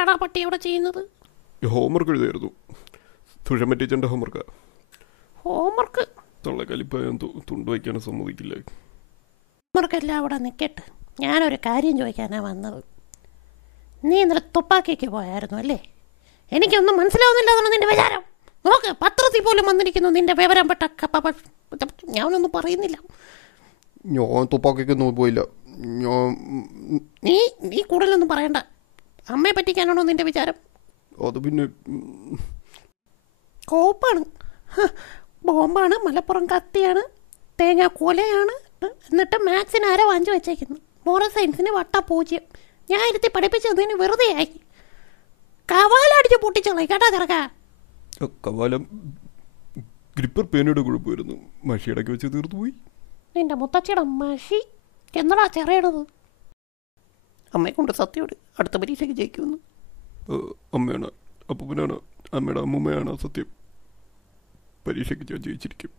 എന്താടാ പട്ടി അവിടെ ചെയ്യുന്നത്? ഹോംവർക്ക് എഴുതായിരുന്നു. തുഴമ്മ ടീച്ചറിൻ്റെ ഹോംവർക്കാ. ഹോംവർക്ക്? തള്ളക്കലിപ്പായ തുണ്ട് വയ്ക്കാനും സമ്മതിക്കില്ല. ഹോംവർക്കെല്ലാം അവിടെ നിൽക്കട്ടെ, ഞാനൊരു കാര്യം ചോദിക്കാനാണ് വന്നത്. നീ ഇന്നലെ തുപ്പാക്കിക്ക് പോയായിരുന്നു അല്ലേ? എനിക്കൊന്നും മനസ്സിലാവുന്നില്ല എന്നാണ് നിന്റെ വിചാരം. നോക്ക്, പത്രത്തിൽ പോലും വന്നിരിക്കുന്നു നിന്റെ വിവരം പെട്ട. ഞാനൊന്നും പറയുന്നില്ല. ഞാൻ തുപ്പാക്കിക്കൊന്നും പോയില്ല. നീ കൂടുതലൊന്നും പറയണ്ട. അമ്മയെ പറ്റിക്കാനാണോ നിന്റെ വിചാരം? അത് പിന്നെ കോപ്പാണ്, ബോംബാണ്, മലപ്പുറം കത്തിയാണ്, തേങ്ങ കൊലയാണ്. എന്നിട്ട് മാത്സിന് ആരോ വാങ്ങിച്ചു വെച്ചേക്കുന്നു, മോറൽ സയൻസിന് വട്ട 0. ഞാൻ ഇരുത്തി പഠിപ്പിച്ചതിന് വെറുതെ ആയി. കവാലടിച്ച് പൊട്ടിച്ചോളാം കേട്ടാ ചെറുക്കാ. കവാലം ഗ്രിപ്പർ പേനയുടെ കുഴപ്പമായിരുന്നു, മഷിയടക്കി വെച്ച് തീർന്നു പോയി. നിന്റെ മുത്തച്ഛയുടെ മഷി എന്നടാ ചെറിയണത്? അമ്മയെ കൊണ്ട് സത്യോട് അടുത്ത പരീക്ഷയ്ക്ക് ജയിക്കുമെന്ന്. അമ്മയാണ്, അപ്പൂപ്പനാണ്, അമ്മയുടെ അമ്മൂമ്മയാണ് സത്യം. പരീക്ഷയ്ക്ക് ഞാൻ ജയിച്ചിരിക്കും.